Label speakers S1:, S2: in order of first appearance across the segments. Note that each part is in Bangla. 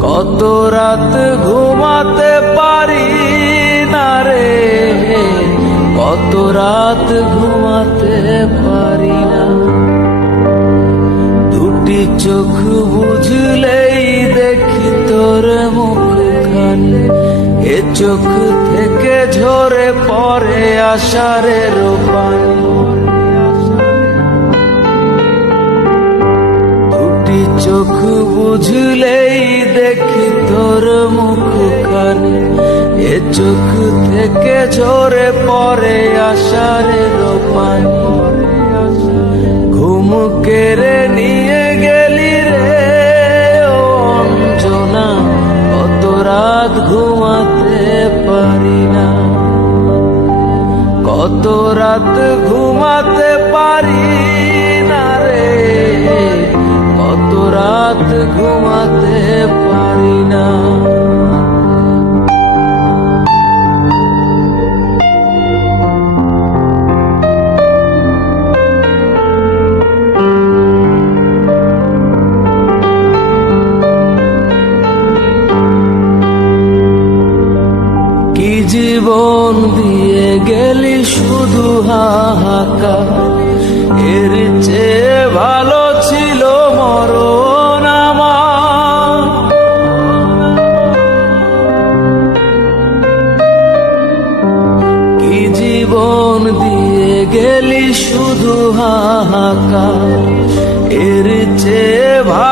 S1: কত রাত ঘুমাতে পারি না রে? কত রাত ঘুমাতে পারি না? দুটি চোখ বুঝলেই দেখি তোর মুখখানি এ চোখ থেকে ঝরে পড়ে আষাঢ়ের পানি। চোখ বুঝলেই দেখি তোর মুখখানি। এ চোখ থেকে ঝরে পড়ে আষাঢ়ের পানি ঘুম কেড়ে নিয়ে গেলি রে অঞ্জনা, কত রাত ঘুমাতে পারি না। কত রাত ঘুমাতে পারি না রে। ঘুমাতে পারি না। কি জীবন দিয়ে গেলি শুধু হাহাকা এর চেয়ে জীবন দিয়ে গেলি শুধু হাহাকার। এর চেয়ে ভালো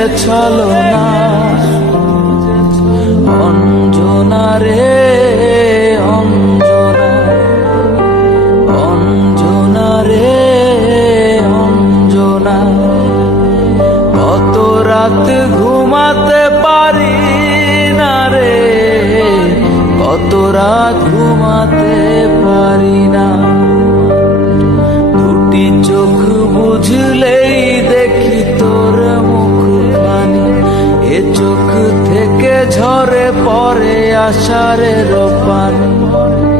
S1: যে ছলো না। অঞ্জনা রে, অঞ্জনা। অঞ্জনা রে, অঞ্জনা। কত রাত ঘুমাতে পারি না রে। কত রাত ঘুমাতে ঝরে আসারে রোপান পানি